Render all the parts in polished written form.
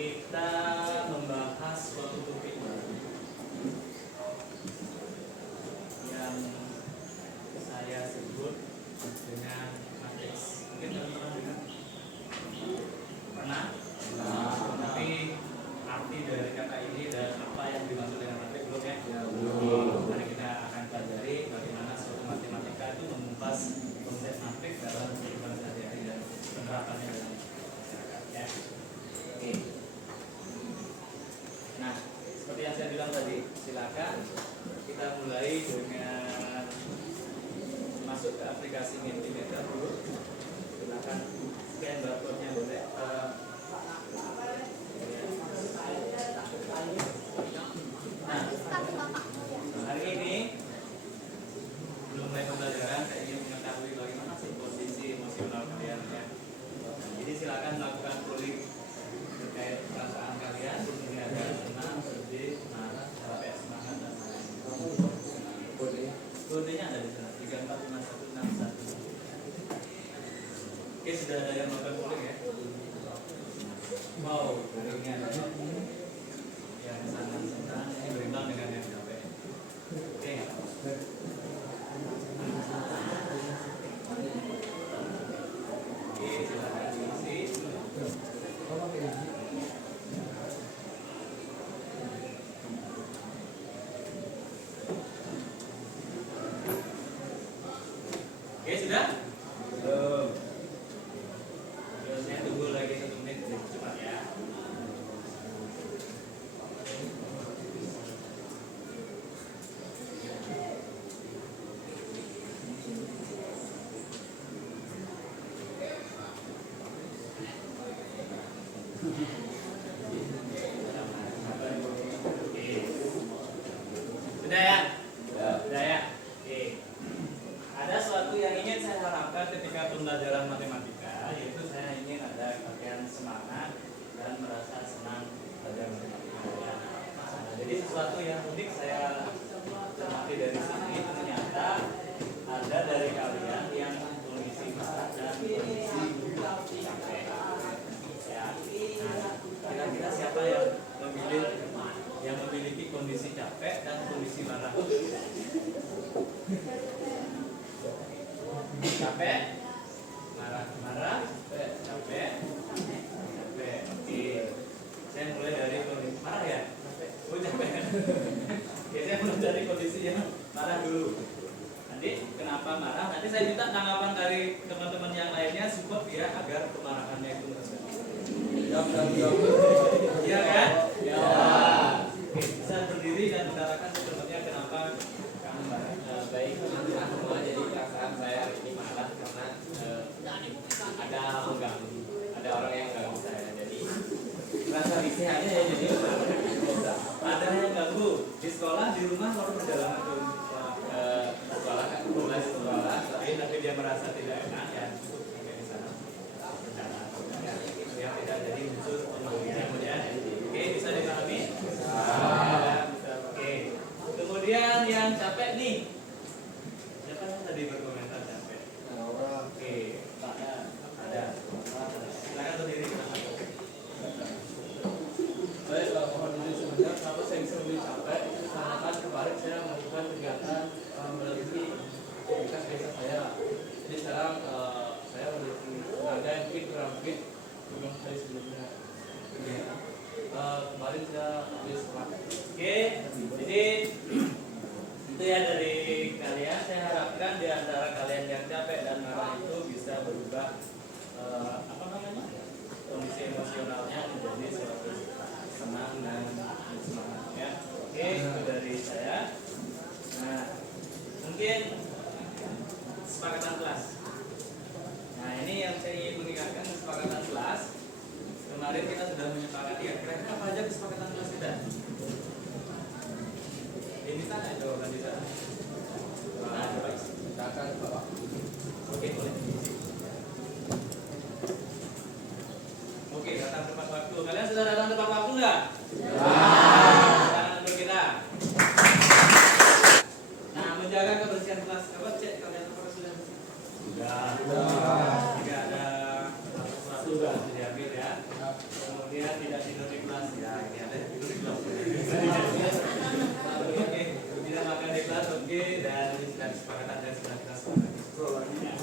kita membahas suatu topik yang saya sebut dengan matriks. Mungkin teman-teman dengar? Pernah? Tapi arti dari kata ini dan apa yang dimaksud dengan matriks belum ya? Belum. Mari kita akan pelajari bagaimana suatu matematika itu mengupas konsep matriks dalam kehidupan sehari-hari dan penerapannya dalam masyarakat. Ya. Oke. Nah, seperti yang saya bilang tadi, silakan kita mulai dengan masuk ke aplikasi Mentimeter dulu. Silakan scan barcode-nya boleh. Nah, hari ini belum mulai pembelajaran, saya ingin mengetahui bagaimana sih posisi emosional kalian ya. Jadi silakan melakukan polling terkait perasaan kalian. Di sini ada senang, sedih, marah, capek, semangat dan lain-lain. Kodenya ada di sana 345161. Oke, sudah ada yang melakukan polling ya? Wow, pollingnya ada yang senang, ini berimbang dengan yang capek. Oke, silakan diisi. Oke, sudah? Belum. Saya tunggu lagi 1 menit, cepat ya. Sudah ya? Sudah ya? Oke. Ada sesuatu yang ingin saya harapkan ketika pembelajaran matematika, yaitu saya ingin ada kalian semangat dan merasa senang belajar matematika. Nah, jadi sesuatu yang unik saya cermati dari sini, ternyata ada dari kalian yang kondisi marah dan kondisi capek. Ya. Nah, kira-kira siapa yang memiliki kondisi capek dan kondisi marah? Capek, marah, capek. Oke, saya mulai dari kondisi marah ya. Oh capek. Oke, saya mulai dari kondisi yang marah dulu. Nanti kenapa marah? Nanti saya minta tanggapan dari teman-teman yang lainnya support ya agar kemarahannya itu terjadi. Iya kan? Ya. Oke, bisa berdiri dan utarakan sebelumnya kenapa kamu marah. Baik, teman-teman semua, jadi perasaan saya ini marah karena ada mengganggu, ada orang yang mengganggu saya. Jadi rasa risih aja ya, jadi Ada yang ganggu di sekolah, di rumah, baru perjalanan ke sekolah kan mulai sekolah. tapi dia merasa tidak enak ya cukup sampai di sana. Ya, tidak jadi unsur kemudian. Oke, bisa dipahami? Oke. Kemudian yang capek nih. Siapa yang tadi berkomentar capek? Oke, ada. Silakan berdiri. Baik, mohon izin sebentar. Kenapa saya bisa lebih capek? Karena kan kemarin saya melakukan kegiatan melebihi aktivitas biasa saya. Jadi sekarang saya memiliki tenaga yang kurang fit dengan hari sebelumnya. Kemarin saya habis sekolah. Oke, jadi itu ya dari kalian. Saya harapkan di antara kalian yang capek dan marah itu bisa berubah kondisi emosionalnya menjadi suatu senang dan semangat ya. Oke, itu dari saya. Nah, mungkin kesepakatan kelas. Nah, ini yang saya ingin mengingatkan kesepakatan kelas. Kemarin kita sudah menyepakati ya, kira-kira apa aja kesepakatan kelas kita? Ini sana jawaban di sana. Nah, coba isi. Silakan Bapak. Oke, boleh. Oke, datang tepat waktu. Kalian sudah datang tepat waktu nggak? Jangan untuk kita. Nah, menjaga kebersihan kelas. Coba cek kalian apakah sudah bersih? Sudah. Tidak ada sesuatu yang diambil ya. Kemudian tidak tidur di kelas ya, ini ada yang tidur di kelas. Oke, tidak makan di kelas, oke, dan sudah disepakatan dan sudah kita sepakati. Ya.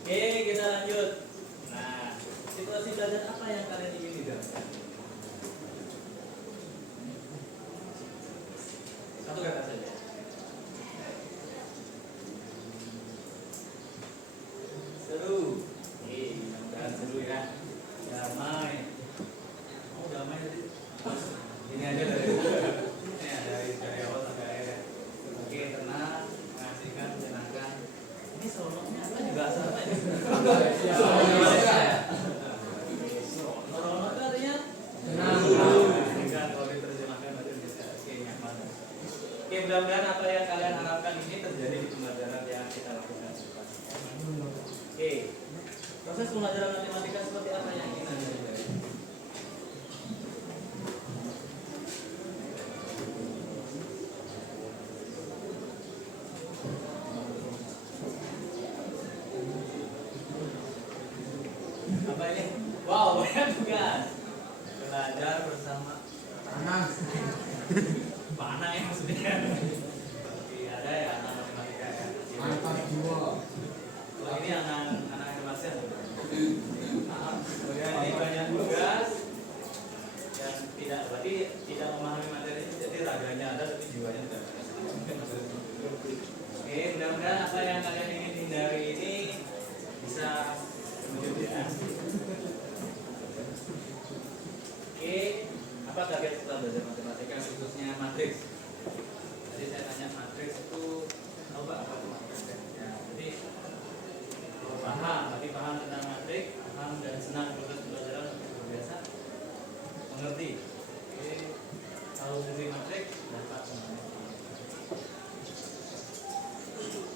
Oke, kita lanjut. Nah, situasi belajar apa yang kalian ingin digambarkan? Satu kata saja. Seru. Mudah-mudahan seru ya. Damai. Oh, damai tadi. Ini aja dari awal sampai akhir. Oke, tenang, mengasihkan, menyenangkan. Ini solonya apa juga sama ya? Solo itu artinya tenang. Kalau diterjemahkan berarti bisa nyaman. Oke, mudah-mudahan apa yang kalian harapkan ini terjadi di pembelajaran yang kita lakukan. Oke, proses pembelajaran matematika seperti apa yang ingin Anda pelajari? Apa ini? Wow, banyak tugas. Belajar bersama Panah ya maksudnya. Oke, ada ya anak matematika ya. Kalau ini anak informasi. Kemudian ini banyak tugas yang tidak berarti tidak memahami materi, jadi raganya ada tapi jiwanya tidak. Oke, mudah-mudahan apa yang kalian ingin hindari ini bisa terwujud ya. Oke, apa target setelah belajar matematika khususnya matriks? Tadi saya tanya matriks itu tahu nggak apa itu matriks? Ya, jadi paham tentang matriks, paham dan senang proses pembelajaran untuk biasa mengerti. Oke, tahu fungsi matriks dapat mengerti.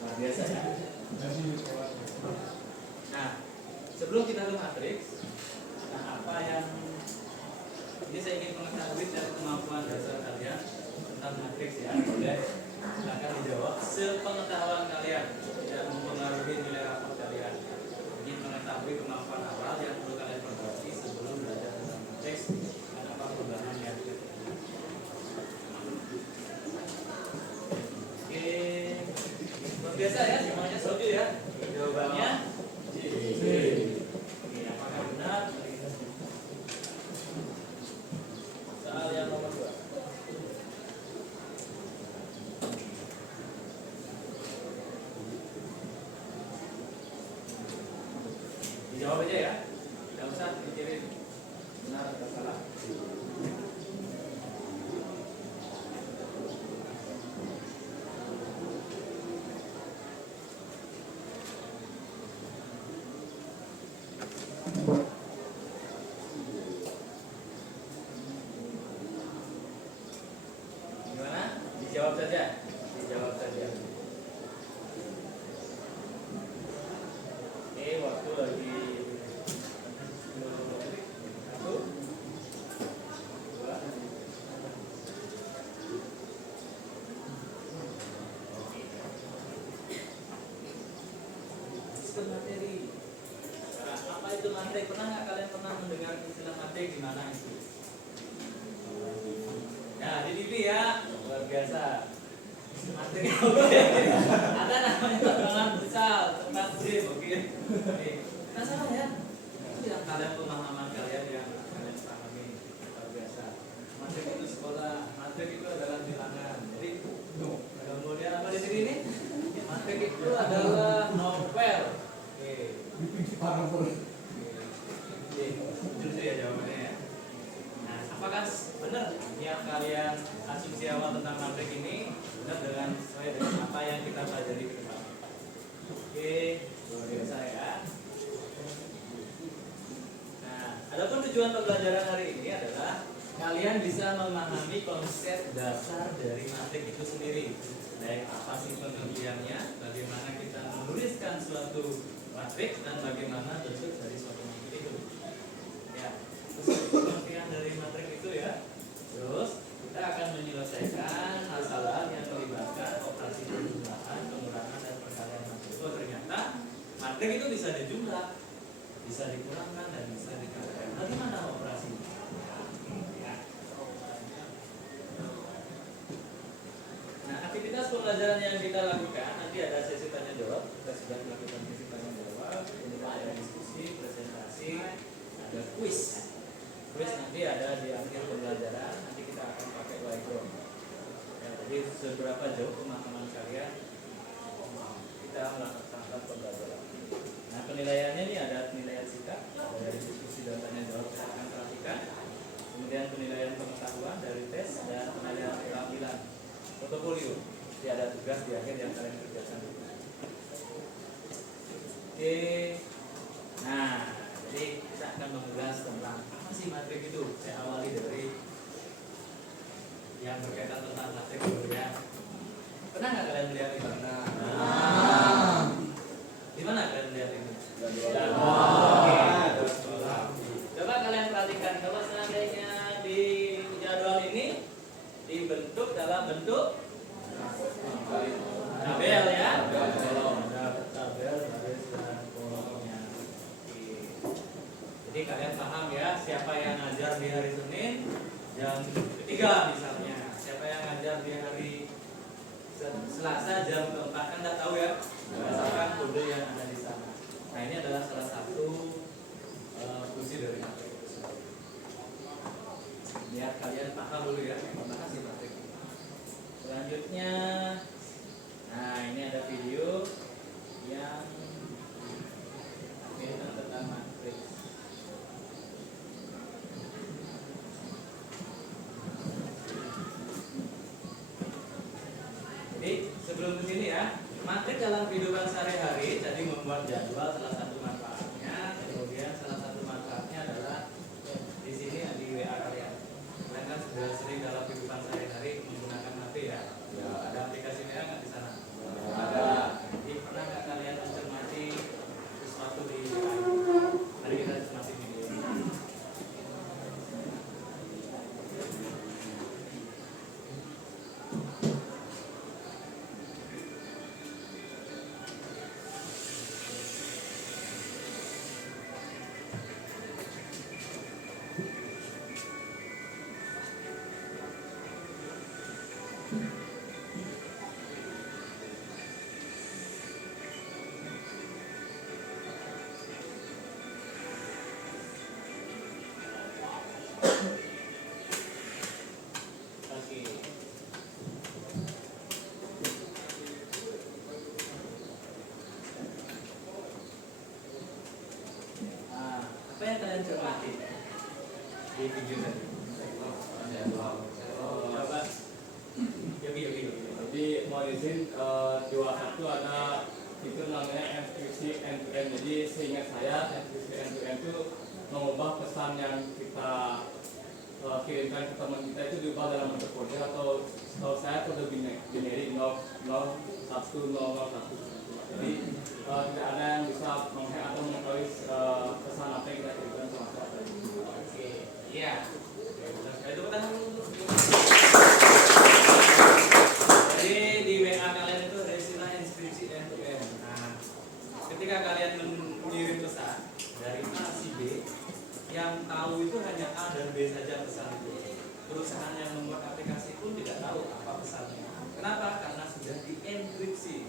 Nah, biasa ya. Nah, sebelum kita ke matriks, nah apa yang ini saya ingin mengetahui dari kemampuan dasar kalian tentang matriks ya. Boleh silakan dijawab sepengetahuan kalian, tidak mempengaruhi nilai rapor kalian. Ingin mengetahui kemampuan awal yang perlu kalian perbaiki sebelum belajar tentang matriks dan apa perubahan yang terjadi. Oke, luar biasa ya, semuanya setuju ya. Jawabannya Oke, apakah benar? Soal yang nomor 2. Dijawab aja ya, tidak usah mikirin benar atau salah. Gimana? Dijawab saja. Dijawab saja. Waktu lagi 1, 2. Sistem materi. Nah, apa itu materi? Pernah nggak kalian mendengar istilah materi di mana itu? Nah, di TV ya, luar biasa. Materi ada namanya tegangan besar, tempat gym, oke. Nah salah ya, itu yang kalian pemahaman kalian yang kalian pahami luar biasa. Materi itu sekolah, materi itu adalah bilangan. Jadi, kemudian apa di sini nih? Materi itu adalah novel. Oke. Jujur ya jawabannya ya. Nah, apakah benar yang kalian asumsi awal tentang materi ini benar dengan sesuai dengan apa yang kita pelajari ke depan? Oke, luar biasa ya. Nah, adapun tujuan pembelajaran hari ini adalah kalian bisa memahami konsep dasar dari materi itu sendiri. Baik apa sih pengertiannya, bagaimana kita menuliskan suatu matrik dan bagaimana bentuk dari suatu matrik itu. Ya, terus pengertian dari matrik itu ya. Terus kita akan menyelesaikan masalah yang melibatkan operasi penjumlahan, pengurangan dan perkalian matrik. Oh ternyata matrik itu bisa dijumlah, bisa dikurangkan dan bisa dikalikan. Bagaimana operasinya? pembelajaran yang kita lakukan nanti ada sesi tanya jawab. Kita sudah melakukan sesi tanya jawab, kemudian ada diskusi, presentasi, ada kuis. Kuis nanti ada di akhir pembelajaran. Nanti kita akan pakai whiteboard. Ya, jadi seberapa jauh pemahaman kalian kita melaksanakan pembelajaran. Nah, penilaiannya ini ada penilaian sikap dari diskusi dan tanya jawab kita akan perhatikan. Kemudian penilaian pengetahuan dari tes dan penilaian keterampilan portofolio. Jadi ada tugas di akhir yang kalian kerjakan. Oke. Nah, jadi kita akan mengulas tentang apa sih matrik itu. Saya awali dari yang berkaitan tentang matrik dulu ya. Pernah nggak kalian melihat ini? Di mana kalian melihat ini? Coba kalian perhatikan kalau seandainya di jadwal ini dibentuk dalam bentuk tabel ya. Tabel baris dan kolomnya. Jadi kalian paham ya siapa yang ngajar di hari Senin jam 3 misalnya. Siapa yang ngajar di hari Selasa jam 4 kan udah tahu ya. Berdasarkan kode yang ada di sana. Nah ini adalah salah satu fungsi dari matrik itu sendiri. Biar kalian paham dulu ya apa sih matrik. Selanjutnya, nah ini ada video yang tentang matrik. Jadi sebelum ke sini ya, matrik dalam kehidupan sehari-hari jadi membuat jadwal salah satu manfaatnya. Kemudian salah satu manfaatnya adalah di sini di WA kalian. Kalian kan sudah sering dalam kehidupan sehari-hari menggunakan HP ya. Ada aplikasi WA nggak di sana? Ada. Jadi pernah nggak kalian mencermati sesuatu di WA? Mari kita cermati video ini. Oke. Nah, apa yang kalian cermati di video tadi? Coba. Yogi. Jadi mau izin 21 ada itu namanya enkripsi end to end. Jadi seingat saya enkripsi end to end itu mengubah pesan yang kita kirimkan ke teman kita itu diubah dalam bentuk kode atau setahu saya kode binary 001 001. Jadi tidak ada yang bisa menghack atau mengetahui pesan apa yang kita kirimkan sama siapa. Oke. Iya. Itu kan jadi di WA kalian itu ada istilah inskripsi end to end. Nah, ketika kalian mengirim pesan dari A si B, yang tahu itu hanya A dan B saja pesan itu. Perusahaan yang membuat aplikasi pun tidak tahu apa pesannya. Kenapa? Karena sudah dienkripsi.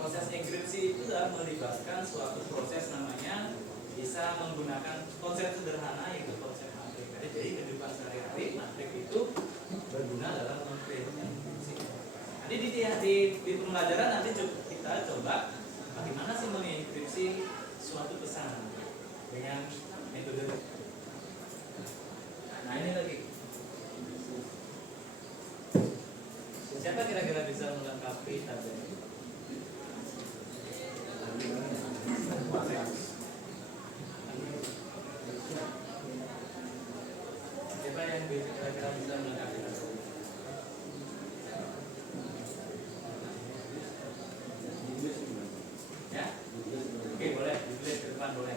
Proses enkripsi itu melibatkan suatu proses namanya bisa menggunakan konsep sederhana yaitu konsep matrik. Jadi kehidupan sehari-hari matrik itu berguna dalam mengkreasi enkripsi. Nanti di pembelajaran nanti kita coba bagaimana sih mengenkripsi suatu pesan dengan metode. Nah ini lagi. Siapa kira-kira bisa melengkapi tabel ini? Siapa yang kira-kira bisa melengkapi tabel ini? Ya? Oke, boleh. Ditulis ke depan boleh.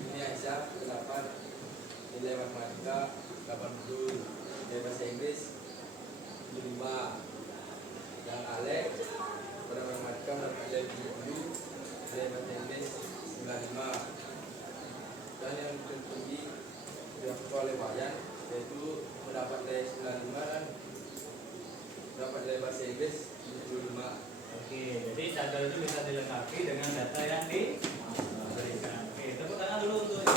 Ini Aisyah 8, nilai matematika 80, nilai bahasa Inggris 75. Yang Alek pada matematika nilai 70, nilai bahasa Inggris 95. Dan yang tertinggi dilakukan oleh Wayan yaitu mendapat nilai 95 dan dapat nilai bahasa Inggris 75. Oke, jadi tabel itu bisa dilengkapi dengan data yang diberikan. Oke, tepuk tangan dulu untuk itu.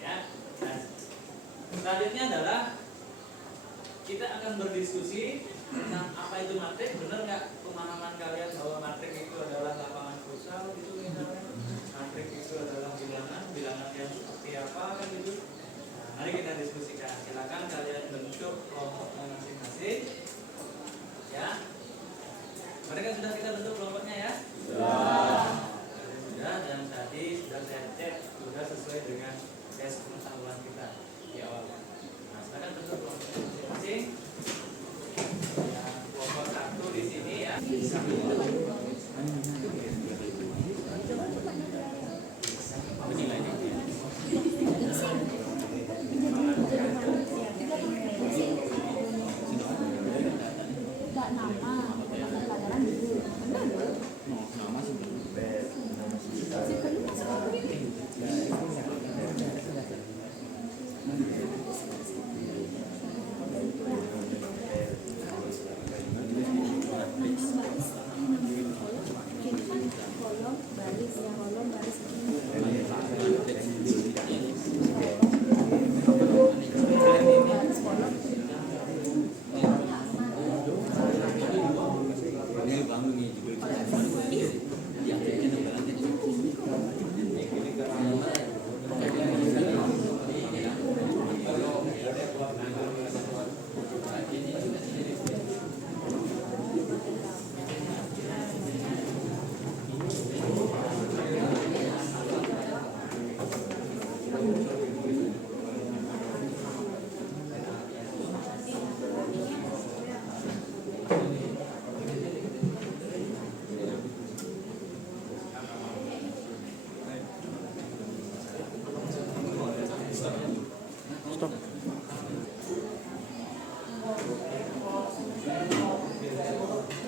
Ya. Nah, selanjutnya adalah kita akan berdiskusi tentang apa itu matrik. Benar nggak pemahaman kalian bahwa matrik itu adalah lapangan futsal gitu misalnya? Matrik itu adalah bilangan yang seperti apa kan gitu? Nah, mari kita diskusikan. Silakan kalian bentuk kelompoknya masing-masing. Ya, mereka sudah kita bentuk kelompoknya ya? Sudah, dan tadi sudah saya cek sudah sesuai dengan tes pengetahuan kita di awal. Nah, silakan bentuk kelompoknya masing-masing. Yang kelompok 1 di sini ya.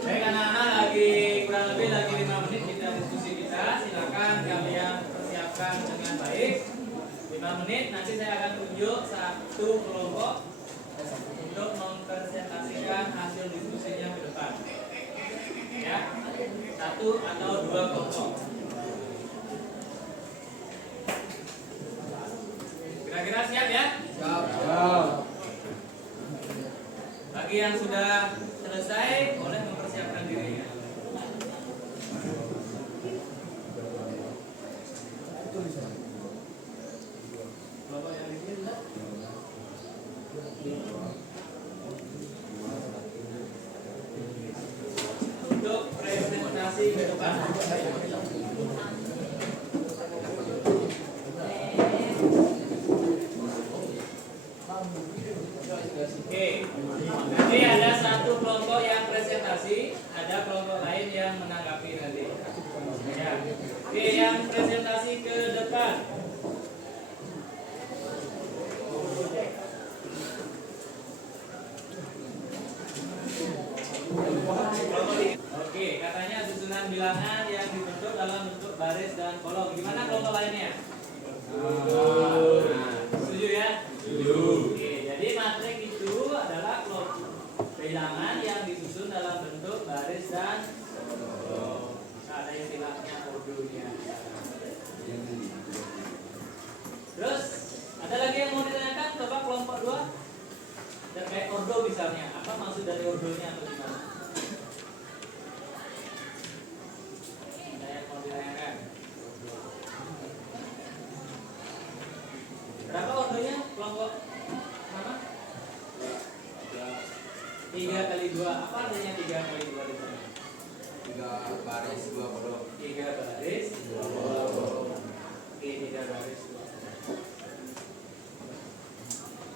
Baik anak-anak, kurang lebih lagi 5 menit kita diskusi kita. Silakan kalian persiapkan dengan baik. 5 menit nanti saya akan tunjuk satu kelompok untuk mempresentasikan hasil diskusinya ke depan. Ya, 1 atau 2 kelompok. Kira-kira siap ya? Siap. Bagi yang sudah selesai boleh mempersiapkan dirinya. Untuk presentasi ke depan. Oke, nanti ada satu kelompok yang presentasi, ada kelompok lain yang menanggapi nanti. Ya. Oke, yang presentasi ke depan. Oke, katanya susunan bilangan yang dibentuk dalam bentuk baris dan kolom. Gimana kelompok lainnya? Setuju ya? Oke, jadi matrik itu adalah kelompok bilangan yang disusun dalam bentuk baris dan kolom. Ada istilahnya ordonya. Terus ada lagi yang mau ditanyakan? Coba kelompok 2 terkait ordo misalnya. Apa maksud dari ordonya atau gimana? Ada yang mau ditanyakan? Berapa ordonya kelompok mana? 3 kali 2. Apa artinya 3 kali 2 di sana? 3 baris 2 kolom. 3 baris 2 kolom. Oke, 3 baris 2 kolom.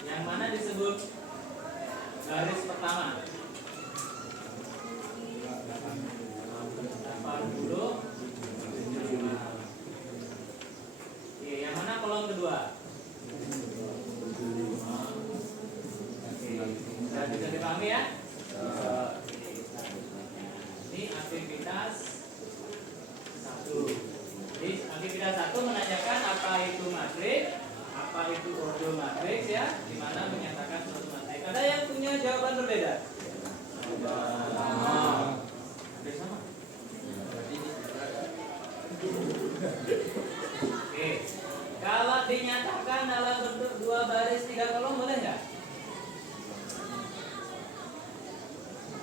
Yang mana disebut baris pertama? 80. Oke, yang mana kolom kedua? Sudah bisa dipahami ya? Ini aktivitas Aktivitas 1 menanyakan apa itu matrik, apa itu ordo matriks ya, di mana menyatakan suatu matriks. Ada yang punya jawaban berbeda? Hampir sama. Oke. Kalau dinyatakan dalam bentuk 2 baris 3 kolom boleh nggak?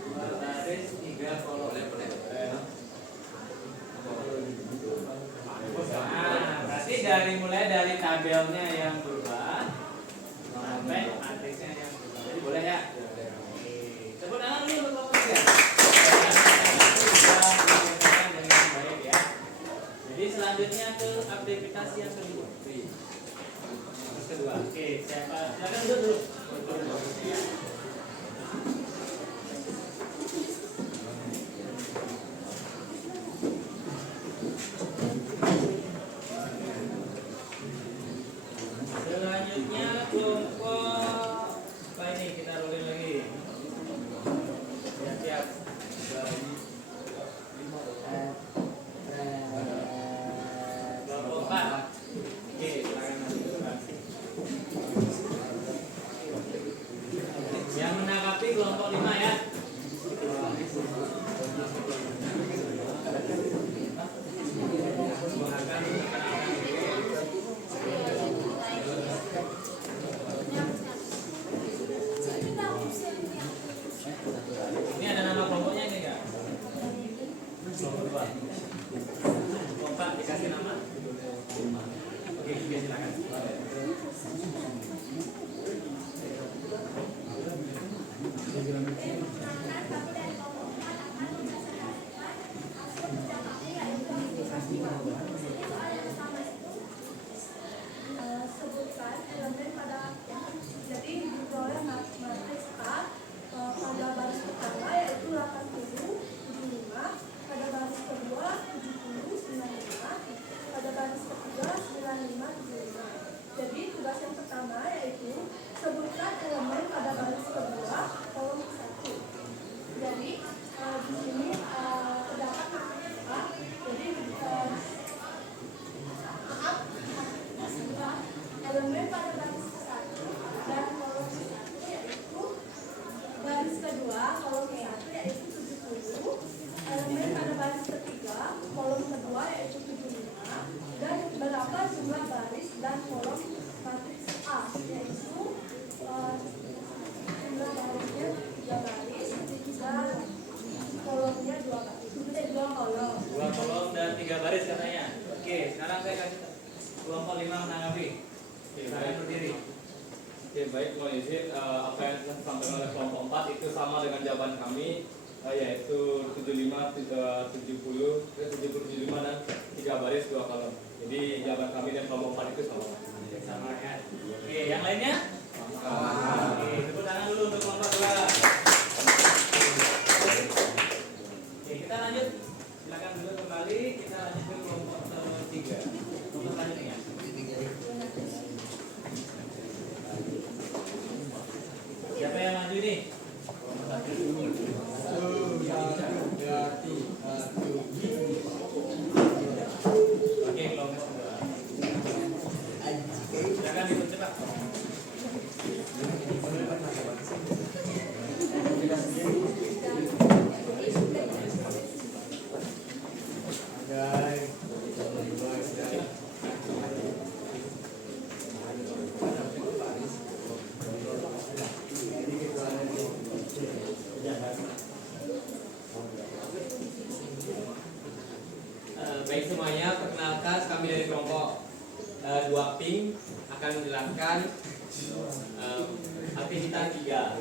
2 baris 3 kolom. Nah, berarti mulai dari tabelnya yang berubah sampai matriksnya yang berubah. Jadi boleh ya? Oke. Tepuk tangan dulu untuk kelompok 3. Dengan baik ya. Jadi selanjutnya ke aktivitas yang kedua. Terus kedua. Oke, siapa? Silakan dulu. Selanjutnya kelompok apa ini, kita rolling lagi. Siap. Kelompok 4. Oke, silakan masuk. Yang menanggapi kelompok 5 ya. Ini ada nama kelompoknya ini enggak? Kelompok 2. Kelompok 4 dikasih nama? Oke, silakan. Sebutkan elemen pada jadi diperoleh matriks A pada baris pertama yaitu 80, 75, pada baris kedua 70, 95, pada baris ketiga 95, 75. Jadi tugas yang pertama yaitu sebutkan elemen pada baris kedua kolom 1. Jadi di sini terdapat matriks A. Jadi elemen pada baris ke-1 dan kolom ke-1 yaitu baris kedua kolom ke-1 yaitu 70, elemen pada baris ketiga kolom kedua yaitu 75, dan berapa jumlah baris dan kolom matriks A yaitu jumlah barisnya 3 baris dan kolomnya 2 baris. 2 kolom. 2 kolom dan 3 baris katanya. Oke, sekarang saya kasih kelompok 5 menanggapi. Saya berdiri. Oke, baik, mohon izin apa yang telah disampaikan oleh kelompok 4 itu sama dengan jawaban kami, yaitu 75, 70, 75 dan 3 baris 2 kolom. Jadi jawaban kami dan kelompok 4 itu sama. Sama ya. Oke, yang lainnya? Oke, tepuk tangan dulu untuk kelompok 2. Oke, kita lanjut. Silakan dulu kembali. Kita lanjut ke kelompok 3. Kelompok selanjutnya. Siapa yang maju nih? Oke, kelompok 2. Silakan dipercepat. Baik semuanya, perkenalkan kami dari kelompok 2 PIM akan menjelaskan aktivitas 3.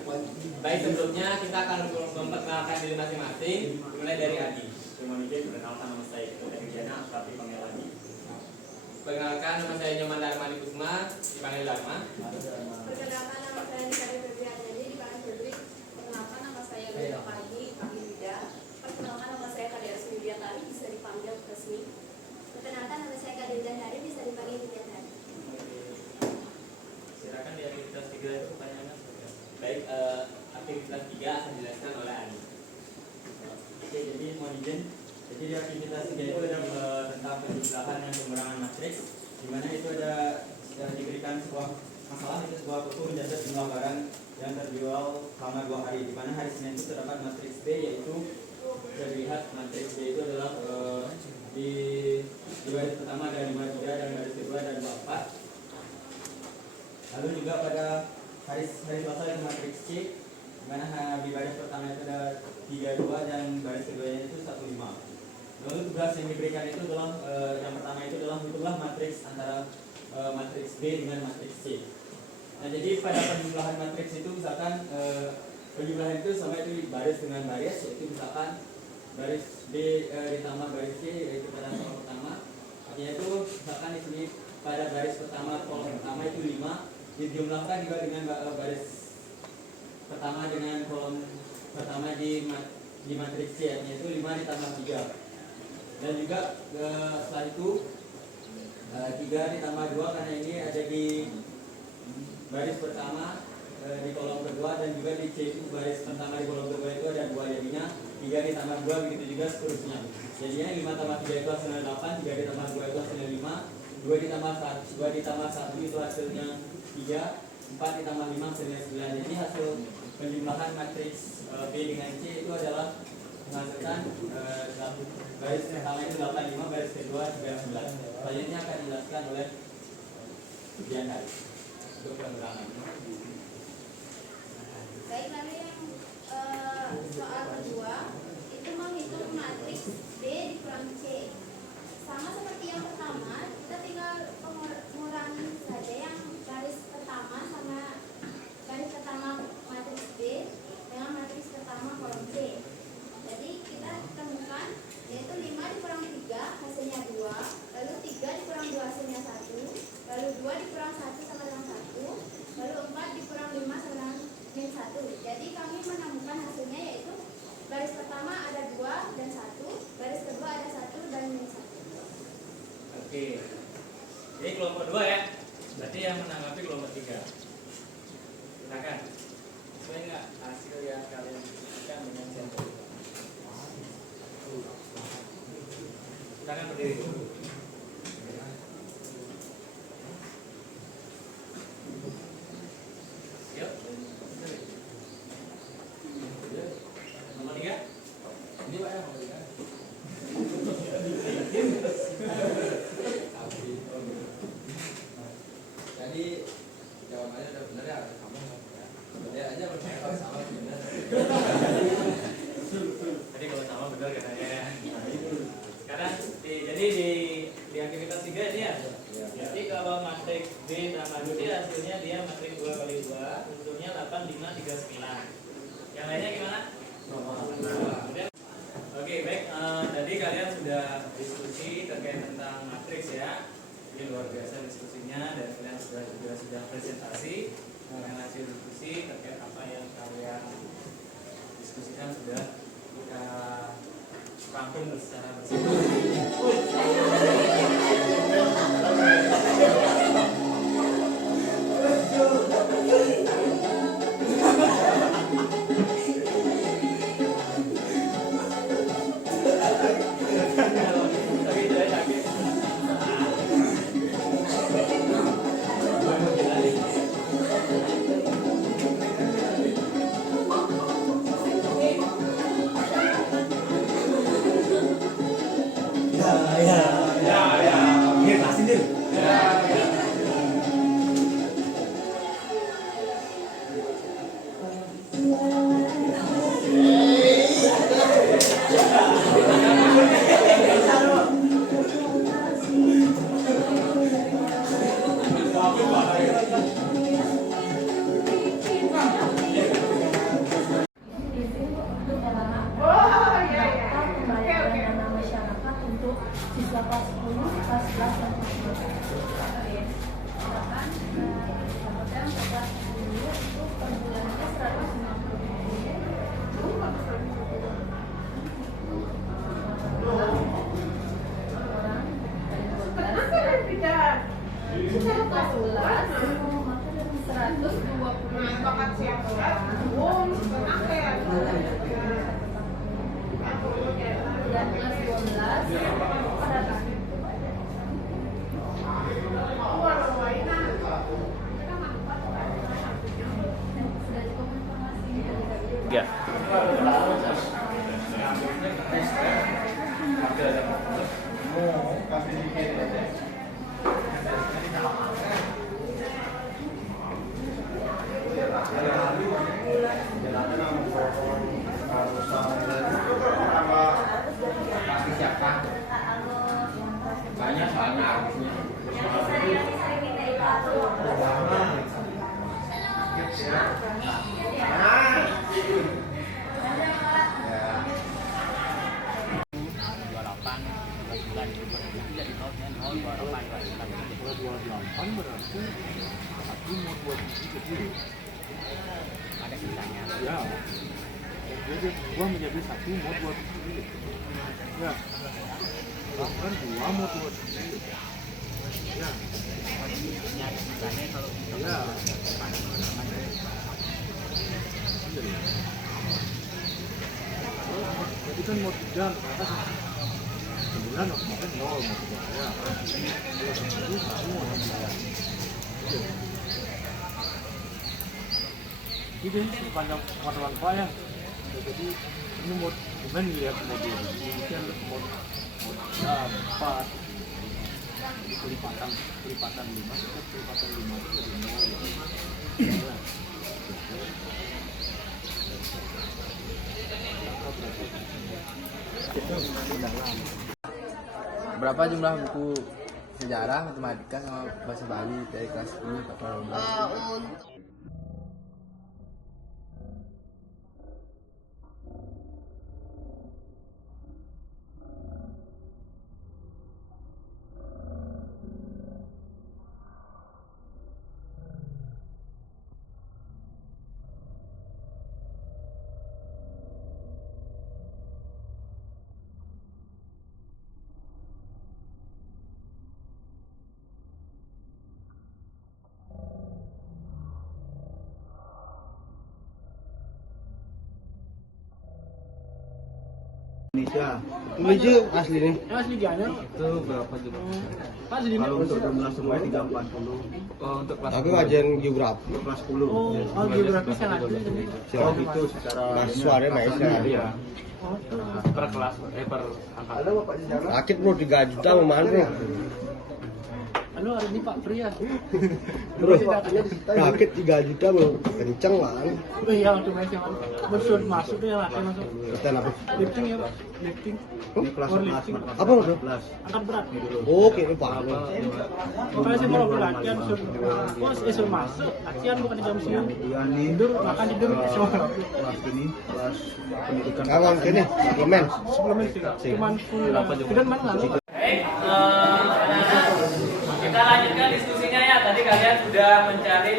Baik, sebelumnya kita akan memperkenalkan diri masing-masing, mulai dari Adi. Terima kasih, perkenalkan nama saya Ketua Diana, tapi panggil Adi. Perkenalkan, nama saya Nyoman Darmadi Kusma, dipanggil Dharma. Perkenalkan nama saya Nikari Febriani, dipanggil Febri. Perkenalkan nama saya Leda Pagi, dipanggil Wida. Perkenalkan nama saya Kadia Sumidiatari, bisa dipanggil Resmi. Perkenalkan nama saya Kadia Dandari, bisa dipanggil Widiatari. Silakan di aktivitas 3 itu pertanyaannya seperti apa? Baik, aktivitas 3 akan dijelaskan oleh Adi. Oke, jadi mohon izin. Jadi di aktivitas 3 itu ada tentang penjumlahan dan pengurangan matriks, di mana itu ada diberikan sebuah masalah, itu sebuah buku mencatat jumlah barang yang terjual selama 2 hari, di mana hari Senin itu terdapat matriks B, yaitu bisa dilihat matriks B itu adalah di baris pertama ada 53 dan baris kedua ada 24. Lalu juga pada hari Selasa ada matriks C, di mana di baris pertama itu ada 32 dan baris keduanya itu 15. Lalu tugas yang diberikan itu adalah yang pertama itu adalah hitunglah matriks antara matriks B dengan matriks C. Nah, jadi pada penjumlahan matriks itu misalkan penjumlahan itu sama itu di baris dengan baris, yaitu misalkan baris B ditambah baris C yaitu pada kolom pertama. Artinya itu misalkan di sini pada baris pertama kolom pertama itu 5 dijumlahkan juga dengan baris pertama dengan kolom pertama di matriks C, artinya itu 5 ditambah 3. Dan juga setelah itu 3 ditambah 2 karena ini ada di baris pertama di kolom kedua, dan juga di C itu baris pertama di kolom kedua itu ada 2, jadinya 3 ditambah 2 begitu juga seterusnya. Jadinya 5 tambah 3 itu hasilnya 8, 3 ditambah 2 itu hasilnya 5, 2 ditambah 1 itu hasilnya 3, 4 ditambah 5 hasilnya 9. Jadi hasil penjumlahan matriks B dengan C itu adalah menghasilkan baris pertama itu 85, baris kedua 39. Selanjutnya akan dijelaskan oleh Dian Hari untuk penerangan. Baik, lalu yang soal kedua itu menghitung matriks B dikurang C. Sama seperti yang pertama, kita tinggal mengurangi saja yang baris pertama sama baris pertama matriks B dengan matriks pertama kolom C. Jadi kita temukan yaitu 5 dikurang 3 hasilnya 2, lalu 3 dikurang 2 hasilnya 1, lalu 2 dikurang 1 sama dengan 1, lalu 4 dikurang 5 sama dengan min 1. Jadi kami menemukan hasilnya yaitu baris pertama ada 2 dan 1, baris kedua ada 1 dan min 1. Oke. Jadi kelompok 2 ya. Berarti yang menanggapi kelompok 3. Silakan. Sesuai enggak hasil yang kalian diskusikan dengan sampel? Silakan berdiri. Yuk. Nomor 3. Ini Pak yang mau dikasih. Jadi jawabannya udah benar ya, kamu ya. Dia aja percaya kalau salah benar. Tadi kalau sama benar katanya ya. Sekarang jadi di aktivitas 3 ini ya. Jadi kalau matriks B sama C hasilnya dia matriks 2 kali 2, unsurnya 8, 5, 3, 9. Yang lainnya gimana? Oke, baik. Tadi kalian sudah diskusi terkait tentang matriks ya. Ini luar biasa diskusinya, dan kalian sudah presentasi dengan hasil diskusi terkait apa yang kalian diskusikan sudah kita rangkum secara bersama. Siswa kelas 10, kelas 11, dan kelas 12. Misalkan pendapatan kelas 10 itu per bulannya 120. Ya. Banyak soalnya artisnya. Ada sisanya. Ya. Dan dia dua menjadi satu mau buat sendiri. Ya. Bahkan dua mau buat sendiri. Ya. Nyari sisanya kalau kita Ya. Jadi kan mau 3, ternyata 9 otomatis 0 mau 3. Ya. Jadi kamu mau 9. Jadi sepanjang pengetahuan Pak ya. Jadi ini mau main lihat mau di mungkin mau 4 kelipatan 5 kelipatan 5 itu jadi 0. Berapa jumlah buku sejarah, matematika sama bahasa Bali dari kelas 10 sampai 12? Indonesia asli nih. Asli gana. Itu berapa juga? Asli Kalau untuk jumlah semua 340. untuk kelas Tapi wajan geografi. Kelas 10. Oh, geografi sangat Oh gitu secara Suaranya maesnya. Iya. per kelas per angkatan. Rakit bro 3 juta mau mana bro? Halo, hari ini Pak Pria. Bro, rakit 3 juta bro, kenceng lah. Iya, waktu masih bersud masuk ya lah, masuk. Kita apa? Lifting ya Pak, lifting. Ini kelas Oh, 11. lifting. Apa bro? Angkat berat. Oke, ini pak. Makanya sih kalau latihan suruh masuk, latihan bukan di jam siang. Iya nih. Tidur, makan tidur, semua. Kelas ini kelas pendidikan. Kawan sini, suplemen. Suplemen sih, cuman full. Tidak mana lalu. Baik, anak-anak, kita lanjutkan diskusinya ya. Tadi kalian sudah mencari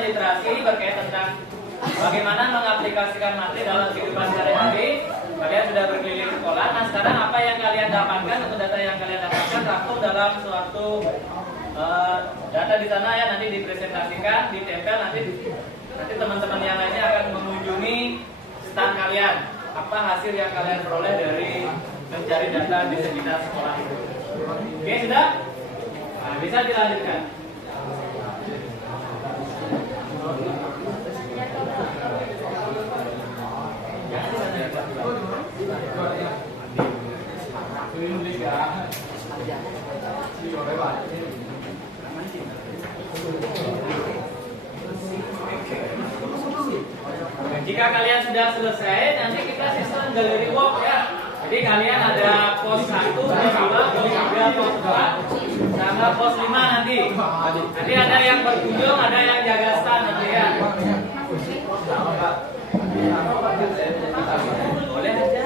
literasi berkait tentang bagaimana mengaplikasikan materi dalam kehidupan sehari-hari. Kalian sudah berkeliling sekolah. Nah, sekarang apa yang kalian dapatkan atau data yang kalian dapatkan rangkum dalam suatu data di sana ya, nanti dipresentasikan, ditempel, nanti teman-teman yang lainnya akan mengunjungi stand kalian. Apa hasil yang kalian peroleh dari mencari data di sekitar sekolah itu? Oke, sudah? Nah, bisa dilanjutkan. Jika kalian sudah selesai, nanti kita sistem gallery walk ya. Jadi kalian ada pos 1, pos 2, pos 3, pos 4, sama pos 5 nanti. Nanti ada yang berkunjung, ada yang jaga stand nanti ya. Boleh aja.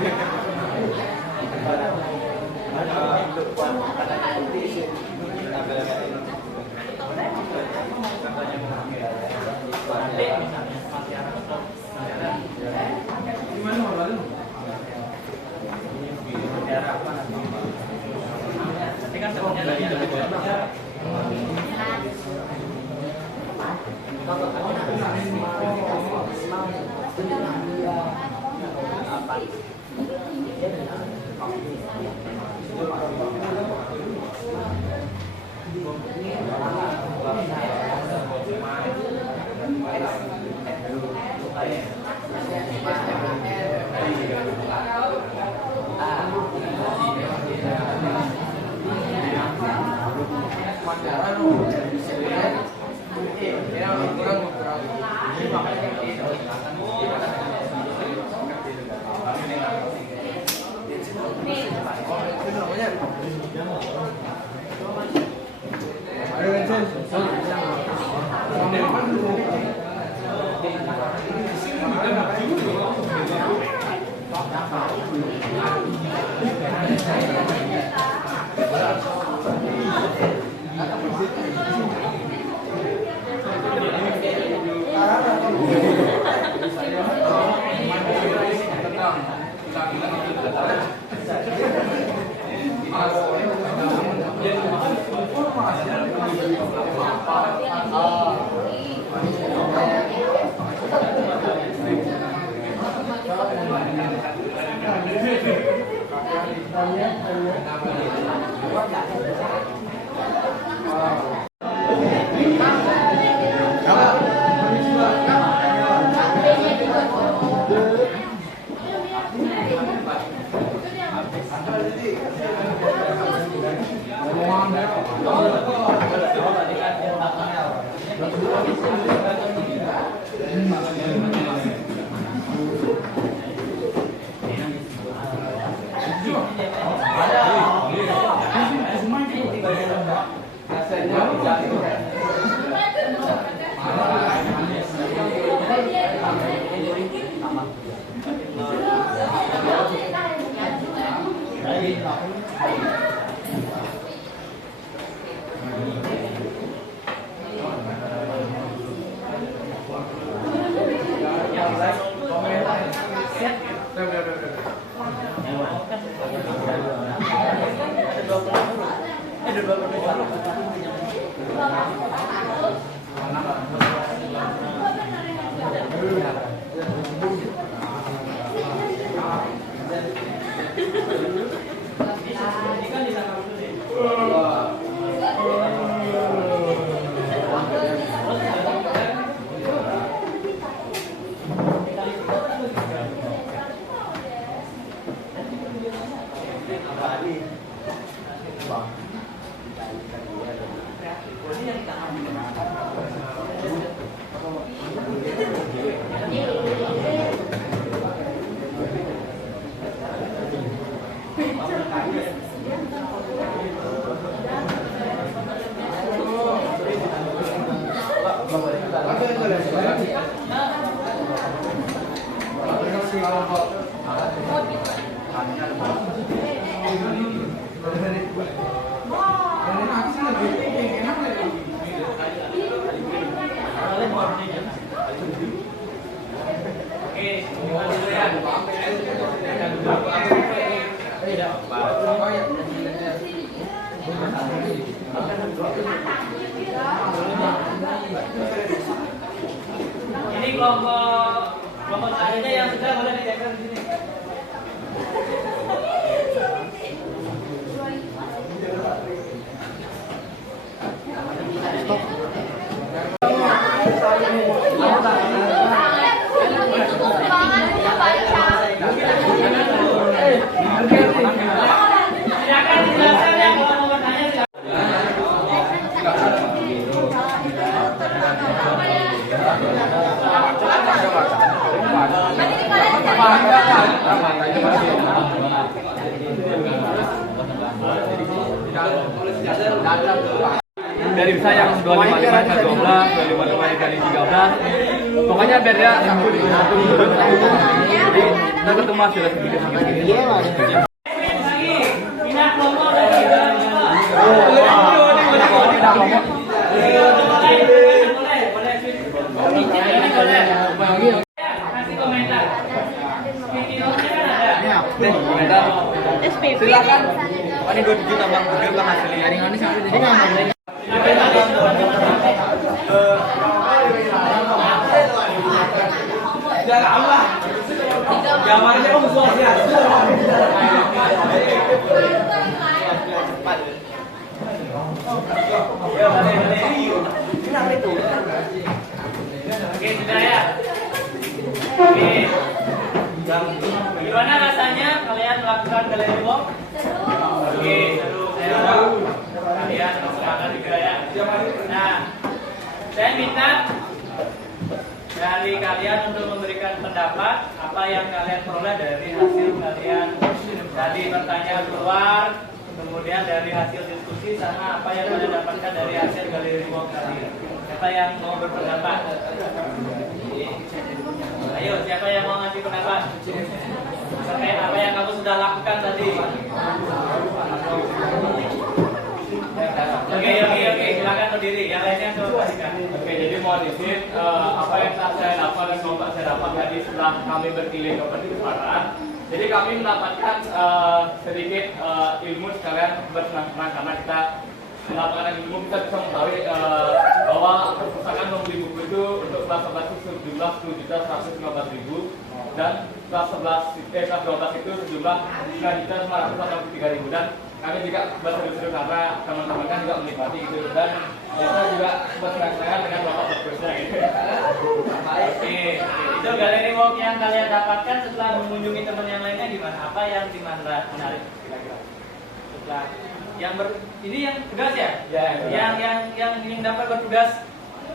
Nanti misalnya masyarakat nanti kan sebenarnya lagi ada Ini kelompok aja yang sudah boleh ditempel di sini. Silakan dijelaskan ya kalau mau bertanya. Dari bisa yang 255 ke 12, 255 dikali 13. Pokoknya biar dia satu di Udah ketemu hasil sedikit sama gini. Iya lah. Lagi, minat kelompok lagi. Kasih komentar. Videonya kan ada. Silakan. Ini 27 tambah Google bang hasilnya. Hari ini sampai jadi nggak. Jangan lah. Zamannya om suasana. Oke, sudah ya. Oke. Gimana rasanya kalian melakukan galeri walk? Oke, seru. Saya harap kalian semangat juga ya. Nah, saya minta dari kalian untuk memberikan pendapat apa yang kalian peroleh dari hasil kalian tadi pertanyaan keluar, kemudian dari hasil diskusi sama apa yang kalian dapatkan dari hasil galeri walk tadi. Siapa yang mau berpendapat? Ayo, siapa yang mau ngasih pendapat? Terkait apa yang kamu sudah lakukan tadi? Oke, silakan berdiri. Yang lainnya coba kasihkan. Oke, jadi mohon izin apa yang saya dapat dan kelompok saya dapat tadi setelah kami berkeliling ke pertukaran. Jadi kami mendapatkan sedikit ilmu sekalian bersenang-senang karena kita mendapatkan ilmu, kita bisa mengetahui bahwa perpustakaan membeli buku itu untuk kelas 11 itu sejumlah 10.115.000 dan kelas 12 itu sejumlah 9.983.000 dan kami juga berseru-seru karena teman-teman kan juga menikmati gitu dan kita juga bersenang-senang dengan bapak perpusnya gitu. Oke, itu galeri walk yang kalian dapatkan setelah mengunjungi teman yang lainnya gimana? Apa yang dimana menarik kira-kira? Setelah ini yang tugas ya? Ya. Yang dapat bertugas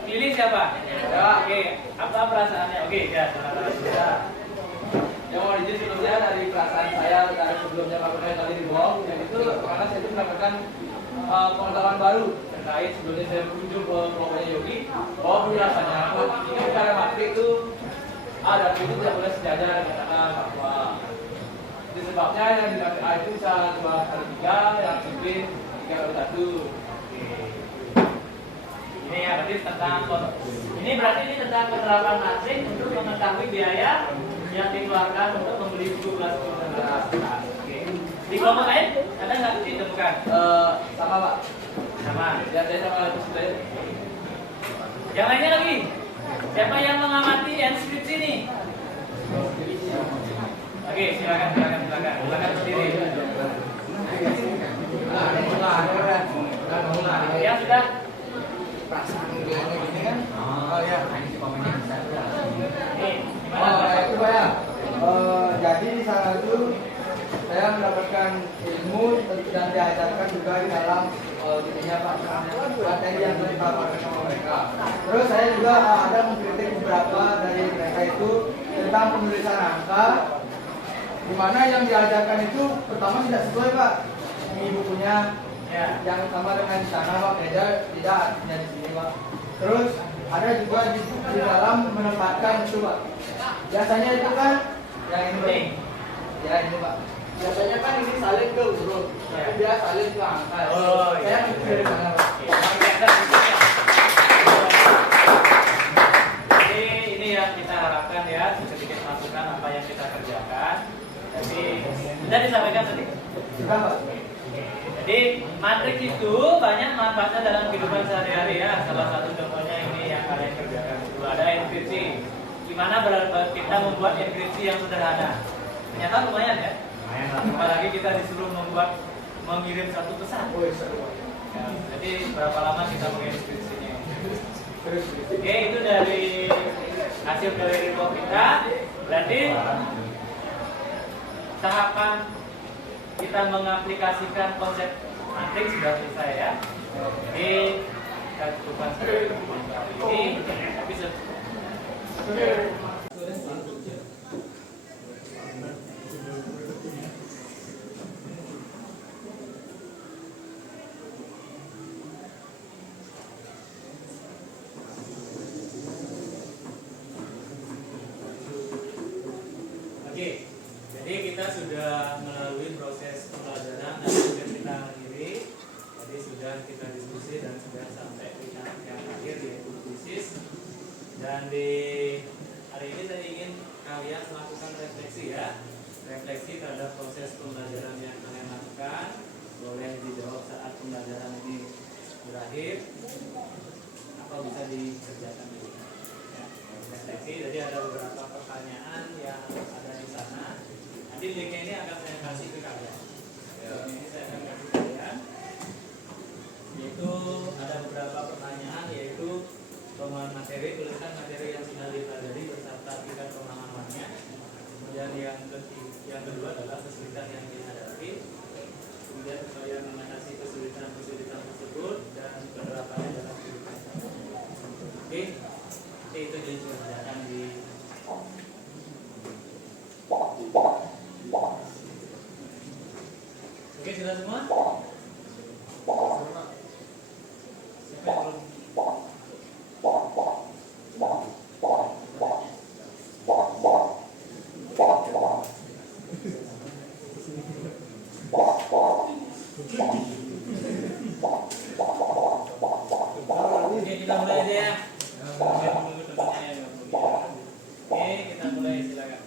pilih siapa? Ya. Oke, apa perasaannya? Oke, ya. Yang mau izin sebelumnya dari perasaan saya dari sebelumnya melakukan kali di blog yang itu karena saya itu mendapatkan pengetahuan baru terkait sebelumnya saya berkunjung ke kelompoknya Yogi bahwa penjelasannya ini cara matrik itu ada itu tidak boleh sejajar dengan bahwa disebabnya yang di A itu bisa 2/3 yang sempit 3/1. Ini ya berarti ini tentang penerapan matrik untuk mengetahui biaya yang dikeluarkan untuk membeli buku kelas 11. Oke. Di kelompok lain ada nggak ditemukan? Sama Pak. Sama. Ya saya sama saya. Yang lainnya lagi. Siapa yang mengamati inskripsi ini? Oke, silakan berdiri. Yang sudah Perasaan gini kan? Oh ya, ini komennya bisa. gimana? Itu Pak ya. Jadi di sana itu saya mendapatkan ilmu dan diajarkan juga di dalam dirinya Pak materi yang dipaparkan sama mereka. Terus saya juga ada mengkritik beberapa dari mereka itu tentang penulisan angka, di mana yang diajarkan itu pertama tidak sesuai Pak. Ini bukunya yang sama dengan di sana Pak, beda tidak artinya di sini Pak. Terus ada juga di dalam menempatkan itu Pak. Biasanya itu kan yang ini ya ini Pak. Biasanya kan ini salin ke huruf, tapi dia salin ke angka. Oh, saya mengikuti dari sana Pak. Ini yang kita harapkan ya, sedikit masukan apa yang kita kerjakan. Jadi sudah disampaikan tadi. Sudah Pak. Jadi matrik itu banyak manfaatnya dalam kehidupan sehari-hari ya. Salah satu contohnya ini yang kalian kerjakan itu ada enkripsi. Gimana kita membuat enkripsi yang sederhana? Ternyata lumayan ya. Apalagi kita disuruh mengirim satu pesan. Ya, jadi berapa lama kita mengenkripsinya? Oke, itu dari hasil galeri walk kita. Berarti tahapan kita mengaplikasikan konsep matrik sudah selesai ya. Jadi kita cukupkan ini episode. Oke. sudah melalui proses pembelajaran dan sudah kita akhiri. Jadi sudah kita diskusi dan sudah sampai di tahap yang akhir yaitu kuisis. Dan di hari ini saya ingin kalian melakukan refleksi ya. Refleksi terhadap proses pembelajaran yang kalian lakukan. Boleh dijawab saat pembelajaran ini berakhir atau bisa dikerjakan dulu. Ya, refleksi. Jadi ada beberapa pertanyaan yang ada di sana. Nanti linknya ini akan saya kasih ke kalian. Ini saya akan kasih ke kalian. Yaitu ada beberapa pertanyaan, yaitu pemahaman materi, tulisan materi yang sudah dipelajari beserta tingkat pemahamannya. Kemudian yang kedua adalah kesulitan yang dihadapi. Kemudian supaya mengatasi kesulitan tersebut dan penerapannya dalam kehidupan. Oke, itu dikerjakan di Oke, sudah semua? Siapa yang belum? Oke, kita mulai aja ya. Menunggu temannya yang belum ya. Oke, kita mulai, silakan.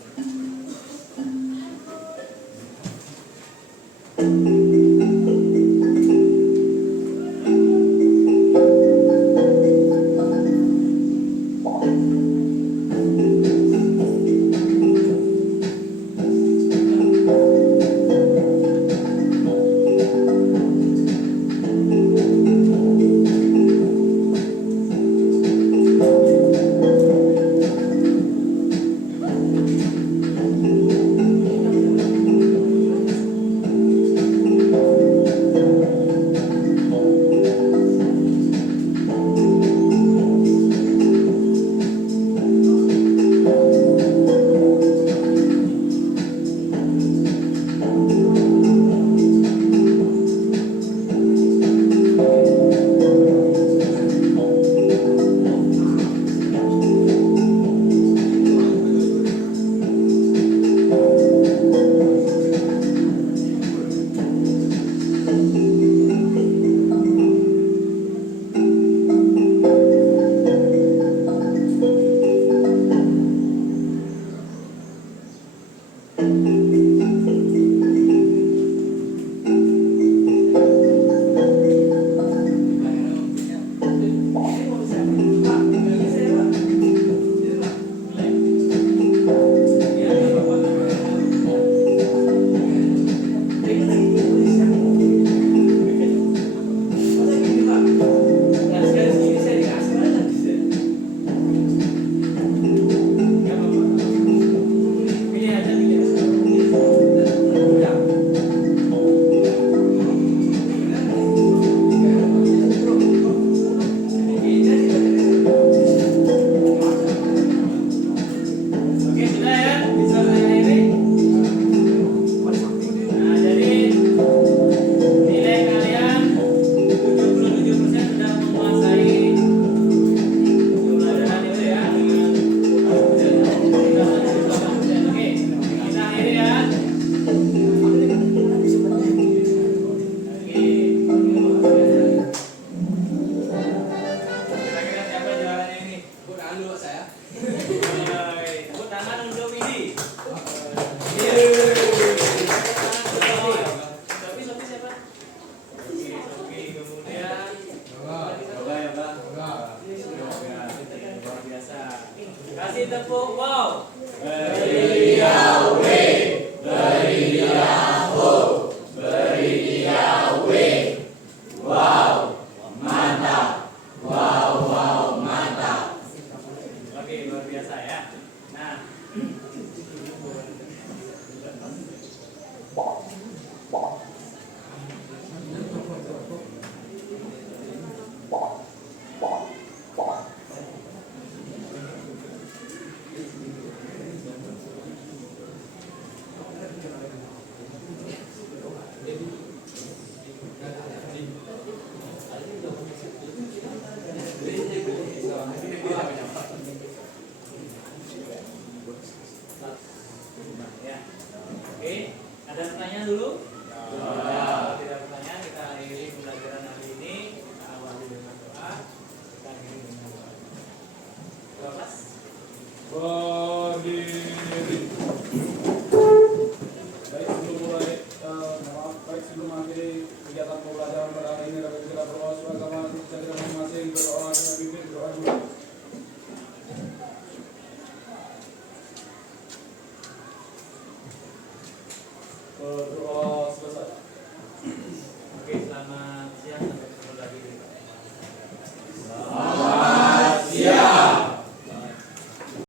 Oke, ada pertanyaan dulu? Kalau tidak pertanyaan, kita akhiri pembelajaran hari ini. Kita awali dengan doa. Kita akhiri dengan doa. Doa kelas. Berdiri. Baik sebelum akhiri kegiatan pembelajaran pada hari ini, dapat kita berdoa sebagaimana kita masing-masing berdoa dengan bibir doa dulu. Berdoa